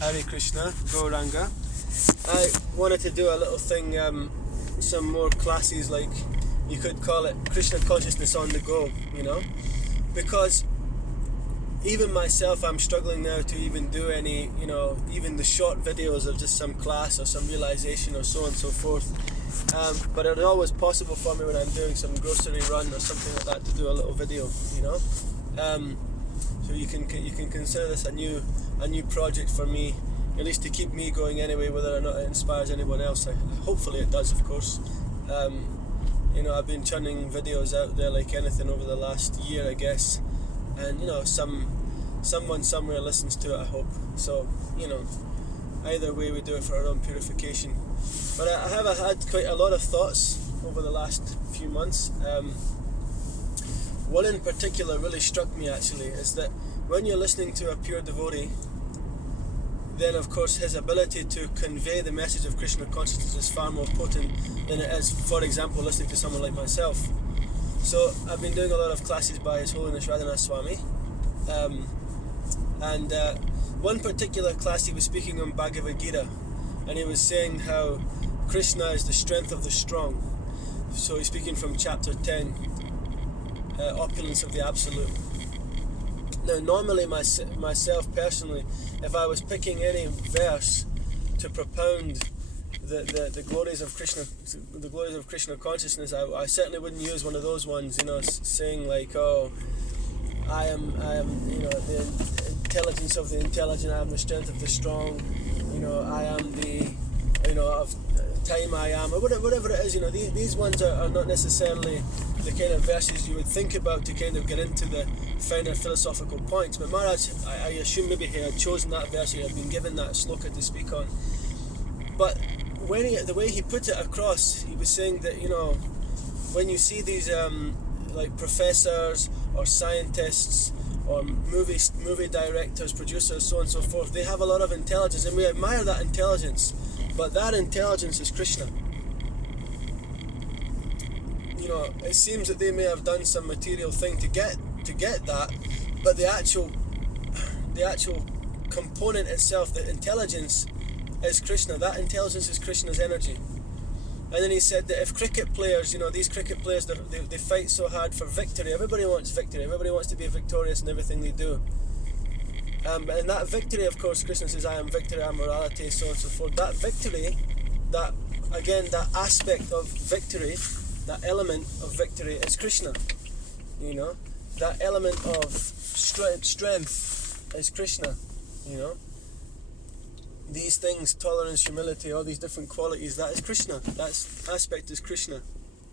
Hare Krishna, Gauranga. I wanted to do a little thing, some more classes, like you could call it Krishna consciousness on the go, because even myself, I'm struggling now to even do any, even the short videos of just some class or some realization or so on and so forth. But it's always possible for me when I'm doing some grocery run or something like that to do a little video, So you can consider this a new project for me, at least to keep me going anyway, whether or not it inspires anyone else. Hopefully it does, of course. I've been churning videos out there like anything over the last year, I guess, and someone somewhere listens to it, I hope. So either way, we do it for our own purification. But I have had quite a lot of thoughts over the last few months. One in particular really struck me, actually, is that when you're listening to a pure devotee, then of course his ability to convey the message of Krishna consciousness is far more potent than it is, for example, listening to someone like myself. So I've been doing a lot of classes by His Holiness Radhanath Swami, and one particular class he was speaking on Bhagavad Gita, and he was saying how Krishna is the strength of the strong. So he's speaking from chapter 10, opulence of the absolute. Now, normally myself personally, if I was picking any verse to propound the glories of Krishna, the glories of Krishna consciousness, I certainly wouldn't use one of those ones, saying like, oh, I am, the intelligence of the intelligent, I am the strength of the strong, I am the, of time I am, or whatever it is. These ones are not necessarily the kind of verses you would think about to kind of get into the finer philosophical points. But Maharaj, I assume maybe he had chosen that verse, he had been given that sloka to speak on. But the way he put it across, he was saying that, when you see these like professors or scientists or movie directors, producers, so on and so forth, they have a lot of intelligence, and we admire that intelligence, but that intelligence is Krishna. It seems that they may have done some material thing to get that, but the actual component itself, the intelligence, is Krishna. That intelligence is Krishna's energy. And then he said that if cricket players, these cricket players, they fight so hard for victory. Everybody wants victory. Everybody wants to be victorious in everything they do. And that victory, of course, Krishna says, I am victory, I am morality, so on and so forth. That victory, that aspect of victory, that element of victory is Krishna. That element of strength is Krishna. These things, tolerance, humility, all these different qualities, that is Krishna. That aspect is Krishna.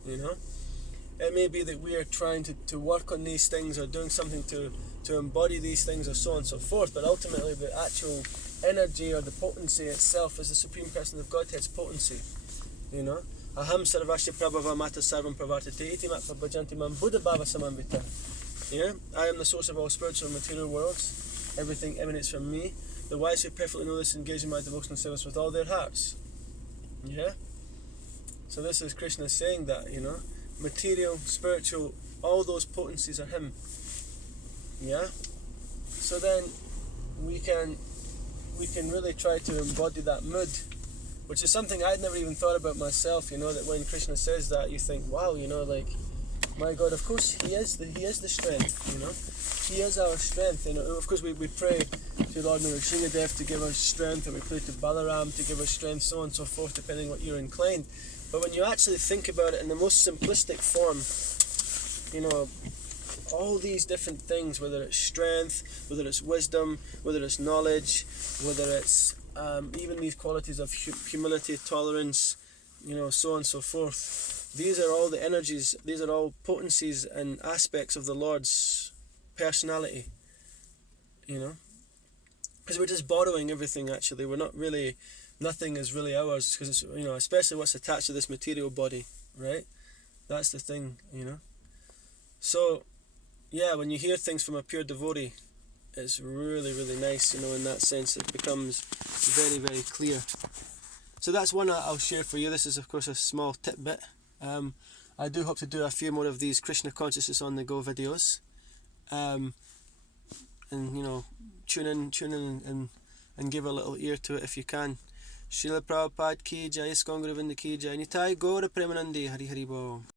It may be that we are trying to work on these things or doing something to embody these things or so on and so forth, but ultimately the actual energy or the potency itself is the Supreme Person of Godhead's potency. Aham sarvasya prabhava mata sarvam pravartate iti mat prabhajanti mam buddha bhava samamvita. I am the source of all spiritual and material worlds. Everything emanates from me. The wise who perfectly know this engage in my devotional service with all their hearts. So this is Krishna saying that, material, spiritual, all those potencies are him. So then we can really try to embody that mood, which is something I'd never even thought about myself, that when Krishna says that, you think, wow, like, my God, of course he is the strength, he is our strength. Of course we pray to Lord Nrsimhadev to give us strength, and we pray to Balaram to give us strength, so on and so forth, depending what you're inclined. But when you actually think about it in the most simplistic form, all these different things, whether it's strength, whether it's wisdom, whether it's knowledge, whether it's even these qualities of humility, tolerance, so on and so forth, these are all the energies, these are all potencies and aspects of the Lord's personality, because we're just borrowing everything. Actually, we're not really, nothing is really ours, because it's, especially what's attached to this material body, right? That's the thing, So when you hear things from a pure devotee, it's really, really nice, in that sense. It becomes very, very clear. So that's one I'll share for you. This is, of course, a small tidbit. I do hope to do a few more of these Krishna consciousness on the go videos. And tune in and give a little ear to it if you can. Srila Prabhupada ki jai, ISKCON Govinda ki jai, Nitai Gaura Premanandi, Hari Hari Bo.